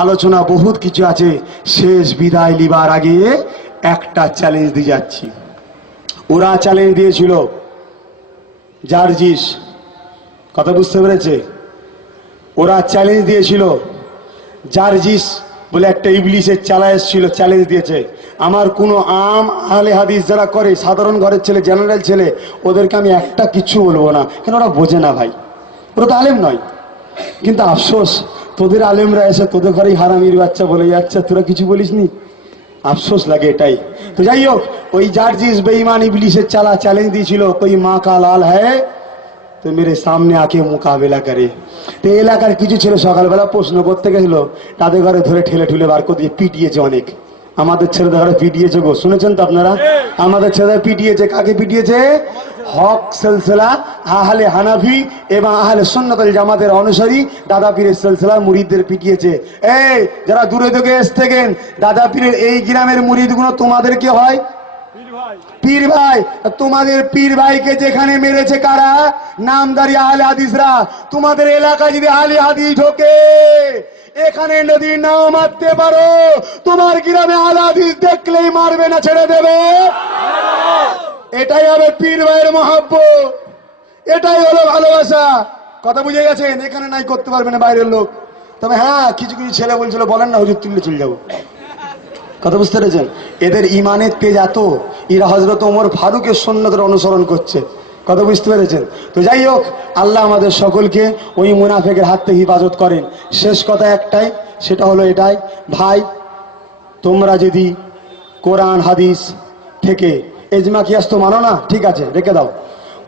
আলোচনা বহুত কিছু আছে। শেষ বিদায় লিবার আগে একটা চ্যালেঞ্জ দিয়ে যাচ্ছি। ওরা চ্যালেঞ্জ দিয়েছিল জার্জিস, কথা বুঝতে পেরেছে? ওরা চ্যালেঞ্জ দিয়েছিল জার্জিস বলে একটা ইবলিসের চালা এসেছিল, চ্যালেঞ্জ দিয়েছে আমার কোনো আম আহলে হাদিস যারা করে, সাধারণ ঘরের ছেলে, জেনারেল ছেলে, ওদেরকে আমি একটা কিছু বলবো না, কেন ওরা বোঝে না ভাই, ওরা তো আলেম নয়। কিন্তু আফসোস তোদের আলেমরা এসে তোদের ঘরেই হারামির বাচ্চা বলে যাচ্ছে, তোরা কিছু বলিসনি, আফসোস লাগে এটাই। তো যাই হোক, ওই জার্জিস বেঈমান ইবলিসের চালা চ্যালেঞ্জ দিয়েছিল, কোই মা কা লাল হ্যায় তো মেরে সামনে আকে মোকাবেলা করে। তো এলাকার কিছু ছেলে সকালবেলা প্রশ্ন করতে গেছিল, তাদের ঘরে ধরে ঠেলে ঠুলে বার করে দিয়ে পিটিয়েছে অনেক। আমাদের ছেলেদের ঘরে পিটিয়েছে গো, শুনেছেন তো আপনারা? আমাদের ছেলেদের পিটিয়েছে। কাকে পিটিয়েছে? হক সিলসিলা আহলে হানাফি এবং আহলে সুন্নাত ওয়াল জামাতের অনুসারী দাদা পীরের সিলসিলার মুরিদদের পিটিয়েছে। এই যারা দূরে থেকে এসেছেন, দাদা পীরের এই গ্রামের মুরিদগুলো তোমাদের কি হয়? পীর ভাই। তোমাদের পীর ভাইকে যেখানে মেরেছে কারা? নামদারি আহলে হাদিসরা। তোমাদের এলাকায় যদি আহলে হাদিস ঢোকে, এখানে যদি নাও মারতে পারো, তোমার গ্রামে আহলে হাদিস দেখলেই মারবে না, ছেড়ে দেবে। এটাই হবে পীর ভাইয়ের মহব্বত, এটাই হলো ভালোবাসা। কথা বুঝে গেছেন? এখানে নাই করতে পারবে না বাইরের লোক। তবে হ্যাঁ, কিছু কিছু ছেলে বলছিল বলেন না হুজুর তুললে চলে যাবো। কথা বুঝতে পেরেছেন? এদের ইমানের তেজ এত, এরা হযরত ওমর ফারুকের সুন্নতের অনুসরণ করছে। কথা বুঝতে পেরেছেন? তো যাই হোক, আল্লাহ আমাদের সকলকে ওই মুনাফিকের হাত থেকে হেফাজত করেন। শেষ কথা একটাই, সেটা হলো এটাই, ভাই তোমরা যদি কোরআন হাদিস থেকে এজমা কিয়াস তো মানো না, ঠিক আছে রেখে দাও।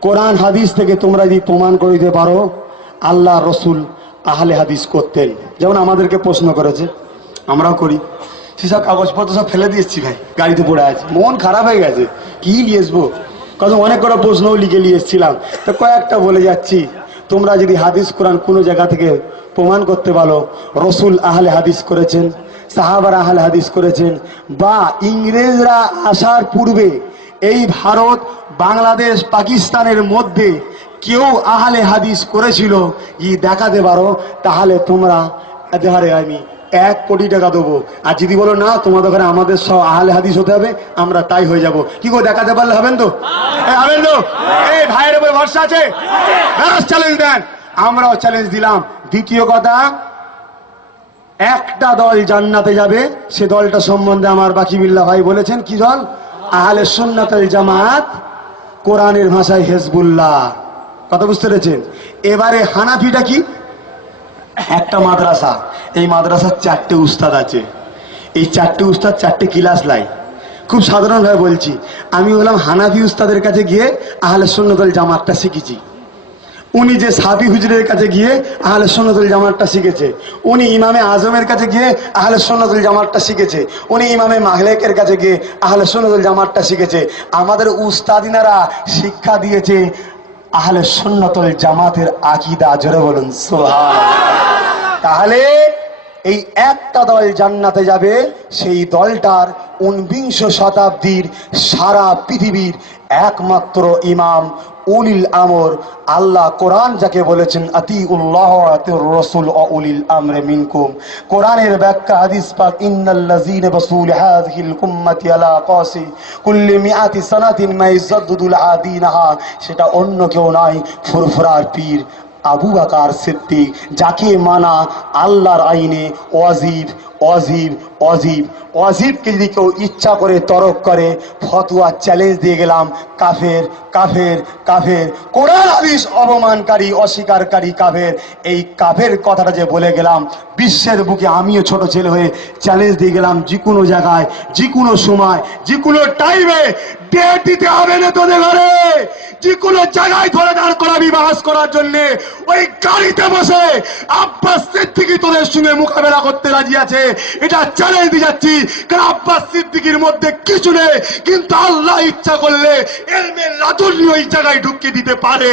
কোরআন হাদিস থেকে তোমরা যদি প্রমাণ করে দিতে পারো আল্লাহ রসুল আহলে হাদিস করতেন, যেমন আমাদেরকে প্রশ্ন করেছে, আমরাও করি, সেসব কাগজপত্র সব ফেলে দিয়েছি ভাই, গাড়িতে পড়ে আছে, মন খারাপ হয়ে গেছে, কি নিয়ে আসবো, কত অনেক কটা প্রশ্নও লিখে নিয়ে এসেছিলাম, তো কয়েকটা বলে যাচ্ছি। তোমরা যদি হাদিস কোরআন কোনো জায়গা থেকে প্রমাণ করতে পারো রসুল আহলে হাদিস করেছেন, সাহাবারা আহলে হাদিস করেছেন, বা ইংরেজরা আসার পূর্বে এই ভারত, বাংলাদেশ, পাকিস্তানের মধ্যে কেউ আহলে হাদিস করেছিল, ই দেখাতে পারো, তাহলে তোমরা এধারে আমি 1 কোটি টাকা দেবো। আর যদি বলো না তোমাদের ঘরে আমাদের সব আহলে হাদিস হতে হবে, আমরা তাই হয়ে যাব। কি করে দেখাতে পারলে হবেন তো? হবেন তো? এই ভাইয়ের উপরে ভরসা আছে? চ্যালেঞ্জ দেন, আমরাও চ্যালেঞ্জ দিলাম। দ্বিতীয় কথা, একটা দল জান্নাতে যাবে, সে দলটা সম্বন্ধে আমার বাকি বিল্লাহ ভাই বলেছেন, কি দল? আহলে সুন্নাত ওয়াল জামাত, কোরআনের ভাষায় হিজবুল্লাহ। কথা বুঝতে পেরেছেন? এবারে হানাফিটা কি? একটা মাদ্রাসা, এই মাদ্রাসার 4টে উস্তাদ আছে, এই 4টে উস্তাদ 4টে ক্লাস লাই। খুব সাধারণভাবে বলছি, আমি বললাম হানাফি উস্তাদের কাছে গিয়ে আহলে সুন্নাত ওয়াল জামাতটা শিখেছি। উনি যে সাফি হুজুরের কাছে গিয়ে আহলে সুন্নাত ওয়াল জামাতটা শিখেছে, উনি ইমামে আজমের কাছে গিয়ে আহলে সুন্নাত ওয়াল জামাতটা শিখেছে, উনি ইমামে মাহলেকের কাছে গিয়ে আহলে সুন্নাত ওয়াল জামাতটা শিখেছে। আমাদের উস্তাদিনারা শিক্ষা দিয়েছে আহলে সুন্নাত ওয়াল জামাতের আকীদা। জোরে বলুন সুবহানাল্লাহ। তাহলে এই একটা দল জান্নাতে যাবে, সেই দলটার 19 শতাব্দীর সারা পৃথিবীর একমাত্র ইমাম উলিল আমর। আল্লাহ কোরআন যাকে বলেছেন আতিউল্লাহ ওয়া আতিউর রাসূল ওয়া উলিল আমরি মিনকুম, কোরআনের ব্যাখ্যা হাদিস পাক, ইন্নাল্লাযীনা বাসুল হাযিহিল উম্মতি আলা কাসি কুল্লি মিআতি সানাতিন মা ইয়াজদুদুল আদিনাহা, সেটা অন্য কেউ নয়, ফুরফুরার পীর আবু বকর সিদ্দিক, যাকে মানা আল্লাহর আইনে ওয়াজিব ওয়াজিব ওয়াজিব। ওয়াজিবকে যদি কেউ ইচ্ছা করে তরক করে, ফতোয়া চ্যালেঞ্জ দিয়ে গেলাম, কাফের কাফের কাফের, কোরআন হাদিস অবমানকারী, অস্বীকারী কাফের। এই কাফের কথাটা যে বলে গেলাম, বিশ্বের বুকে আমিও ছোট ছেলে হয়ে চ্যালেঞ্জ দিয়ে গেলাম, যে কোনো জায়গায়, যে কোনো সময়, যে কোনো টাইমে ডেট দিতে হবে না তোদের ঘরে, যে কোনো জায়গায় ধরে দাঁড় করাবি বাহাস করার জন্য, ওই গাড়িতে বসে আব্বাস সিদ্দিকী তোদের সঙ্গে মোকাবেলা করতে রাজি আছে। এটা চ্যালেঞ্জ দিয়ে যাচ্ছি, কারণ আব্বাস সিদ্দিকীর মধ্যে কিছু নেই, কিন্তু আল্লাহ ইচ্ছা করলে এলমে লাদুন্নি ওই জায়গায় ঢুকিয়ে দিতে পারে।